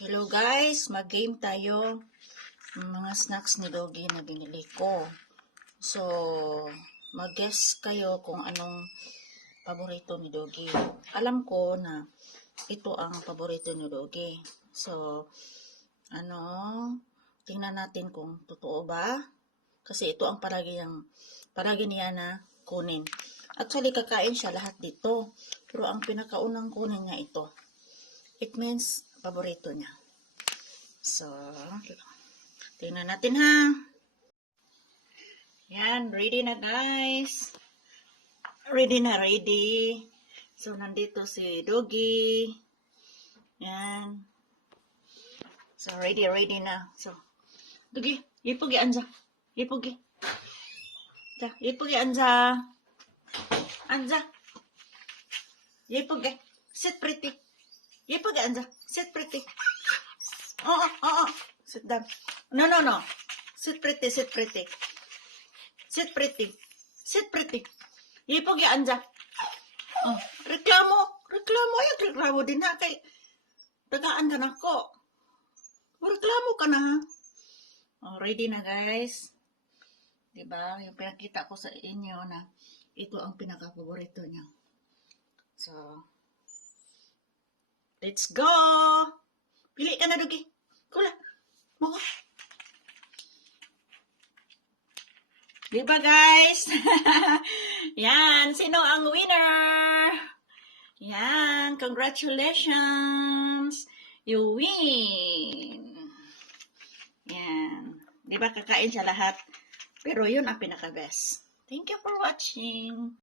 Hello guys, mag-game tayo. Mga snacks ni Doggy na binili ko. So, mag-guess kayo kung anong paborito ni Doggy. Alam ko na ito ang paborito ni Doggy. So, ano, tingnan natin kung totoo ba. Kasi ito ang palagi, ang, palagi niya na kunin. Actually, kakain siya lahat dito. Pero ang pinakaunang kunin niya ito. It means paborito niya. So, tingnan natin ha. Yan, ready na guys. Ready na ready. So, nandito si Doggy. Yan. So, ready, ready na. So, Doggy, ipugi anja. Ipugi. Ja, ipugi anja. Anja. Ipugi. Sit pretty. Ipugi anja. Sit pretty. Oo, oo. Sit down. No, no, no. Sit pretty, sit pretty. Sit pretty. Sit pretty. Ipugi anja. Oh, reklamo. Reklamo. Ay, reklamo din na kay tagaan ka na ko. Reklamo ka na. Oh, ready na guys. Diba? Yung pinakita ko sa inyo na ito ang pinaka-paborito niya. So, let's go! Pili ka na, Dugi. Kula. Mo. Diba, guys? Yan. Sino ang winner? Yan. Congratulations. You win. Yan. Diba, kakain siya lahat. Pero yun ang pinaka-best. Thank you for watching.